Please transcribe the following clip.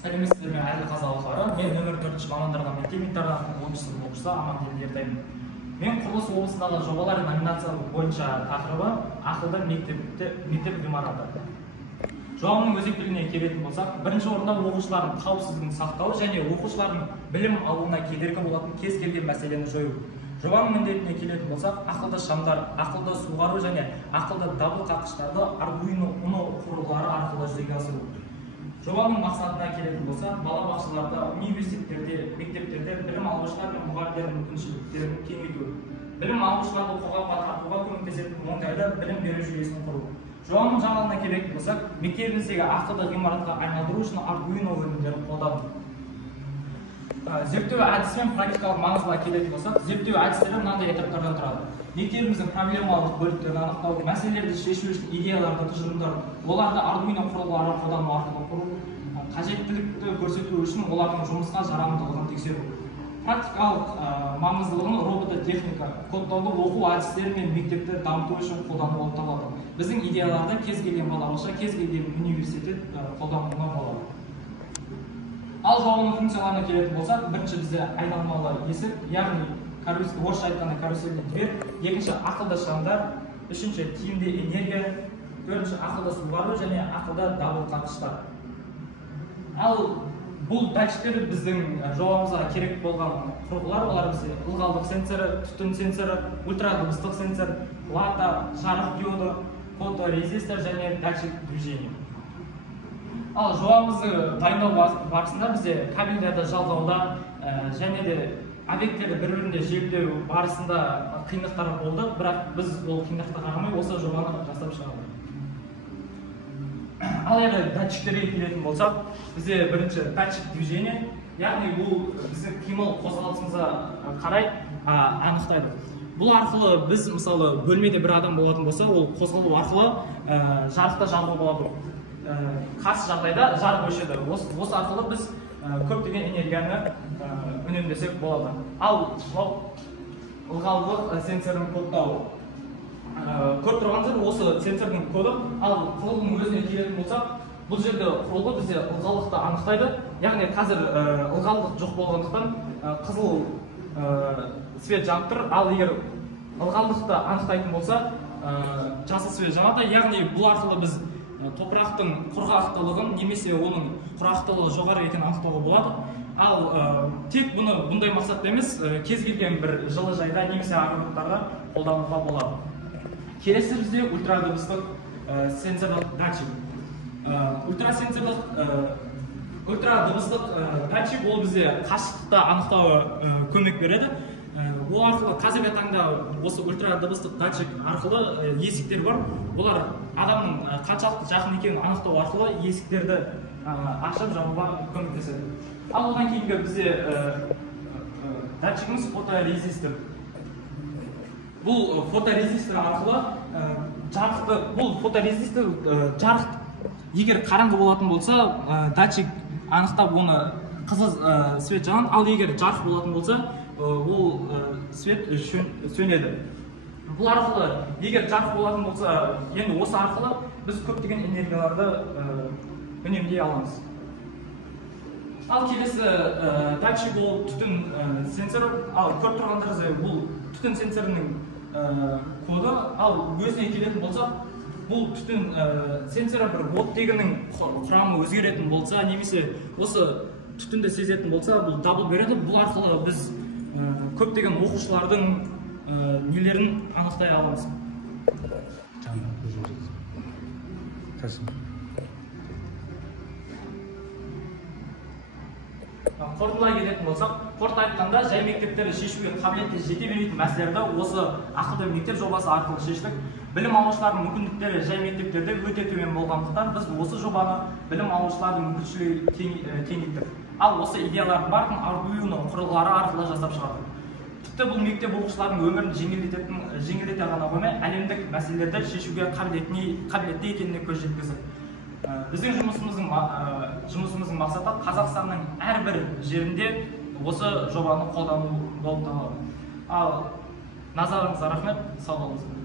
Сәлеметсіздер, мен Әділ Қазалықова. Мен нөмір 4 мамандырған мектеп-интернатының 10 сынып оқушысы Амангелді Ертайым. Мен құрылыс облысындағы жобалар номинациялары бойынша тақырыбы ақылды мектеп ғимараты. Жобаның өзектілігіне келетін болсақ, бірінші орында оқушылардың қауіпсіздігін сақтау және оқушылардың білім алуына кедергі болатын кез келген мәселені жою. Жобаның міндетіне келетін болсақ, ақылды шамдар, ақылды суғару және ақылды дабыл қаққыштарды Arduino Uno құрылғылары арқылы жүзеге асыру. Жобаның мақсатына келетін болса, балабақшаларда, университеттерде, мектептерде білім алушылар мен мұғалімдердің мүмкіншіліктерін кеңейту, білім алушыларды қоғамға тартуға көмектесетін оңтайлы білім беру жүйесін құру. Жобаның жаңалығына келетін болсақ, мектебіміздегі ақылды ғимаратқа айналдыру үшін Arduino өнімдерін қолдану. Зерттеу әдісі мен практикалық маңызға келетін болсақ, зерттеу әдістері мынандай этаптардан тұрады. Мектебіміздің проблемалық бөліктерін анықтау, мәселелерді шешу үшін идеяларды, тұжырымдар, оларды Arduino құрылғыларын қолдану арқылы құру, қажеттілікті көрсету үшін олардың жұмысқа жарамдылығын тексеру. Практикалық маңыздылығын робототехника, кодтаулы оқу әдістері мен мектепті дамыту үшін қолдану болып табылады. Біздің идеяларды кез келген балабақша, кез келген университет қолдануына болады. Ал жобаның функцияларына келетін болсақ, бірінші бізде айналмалы есік, яғни орысша айтқанда карусельный дверь, екінші ақылды шамдар, үшінші тиімді энергия, төртінші ақылды суғару және ақылды дабыл қаққыштар. Ал бұл датчиктер біздің жобамызға керек болған құрылғылар, олар бізде ылғалдық сенсоры, түтін сенсоры, ультрадыбыстық сенсор, плата, жарық диоды, фоторезистор және датчик движения. Ал жобамызды дайындау барысында бізде кабельдерді жалғауда және де объекттерді бір-біріне желілеу барысында қиындықтар болды, бірақ біз ол қиындыққа қарамай осы жобаны жасап шығардық. Ал енді датчиктерге келетін болсақ, бізде бірінші датчик движения, яғни бұл біздің қимыл қозғалысымызға қарай анықтайды. Бұл арқылы біз мысалы бөлмеде бір адам болатын болса, ол қозғалу арқылы жарықта жағу болады. Қарсы жағдайда жарық өшеді. Осы арқылы біз көптеген энергияны үнемдесек болады. Ал ылғалдық сенсордың кодтауы. Көп тұрған жер осы сенсордың коды, ал құрылғының өзіне келетін болсақ, бұл жерде құрылғы бізде ылғалдықты анықтайды. Яғни қазір ылғалдық жоқ болғандықтан қызыл свет жанып тұр, ал егер ылғалдықты анықтайтын болса, жасыл свет жанады. Яғни бұл арқылы біз топырақтың құрғақтылығын немесе оның құрғақтылығы жоғары екенін анықтауға болады. Ал тек бұны бұндай мақсатта емес, кез келген бір жылыжайда немесе ағындықтарда қолдануға болады. Келесі бізде ультрадыбыстық сенсорлық датчик. Ультрадыбыстық датчик ол бізде қашықтықты анықтауға көмек береді. Ол арқылы қазіргі таңда осы ультрадыбыстық датчик арқылы есіктер бар. Олар адамның қаншалықты жақын екенін анықтау арқылы есіктерді ашып жабуға көмектеседі. Ал одан кейінгі бізде датчигіміз фоторезистор. Бұл фоторезистор арқылы жарық егер қараңғы болатын болса, датчик анықтап оны қызыл свет жанады, ал егер жарық болатын болса, ол свет сөнеді. Бұл арқылы, егер жарық болатын болса, енді осы арқылы біз көптеген энергияларды үнемдей аламыз. Ал келесі датчик ол түтін сенсоры. Ал көріп тұрғандарыңыздай бұл түтін сенсорының коды. Ал өзіне келетін болсақ, бұл түтін сенсоры бір оттегінің құрамы өзгеретін болса, немесе осы түтінді сезетін болса, бұл дабыл береді. Бұл арқылы біз көптеген оқушылардың нелерін анықтай аламыз. Қорытындылай келетін болсақ, қорыта айтқанда, жай мектептерді шешуге қабілетті жете бермейтін мәселелерді осы ақылды мектеп жобасы арқылы шештік. Білім алушылардың мүмкіндіктері жай мектептерде өте төмен болғандықтан, біз осы жобаны білім алушылардың мүмкіншілігін кеңейттік. Ал осы идеялардың барлығын Arduino құрылғылары арқылы жасап шығардық. Тіпті бұл мектеп оқушылардың өмірін жеңілдете ғана қоймай, әлемдік мәселелерді шешуге қабілетті екеніне көз жеткіздік. Біздің жұмысымыздың мақсаты Қазақстанның әрбір жерінде осы жобаны қолдану болып табылады. Ал назарыңызға рахмет, сау болыңыздар.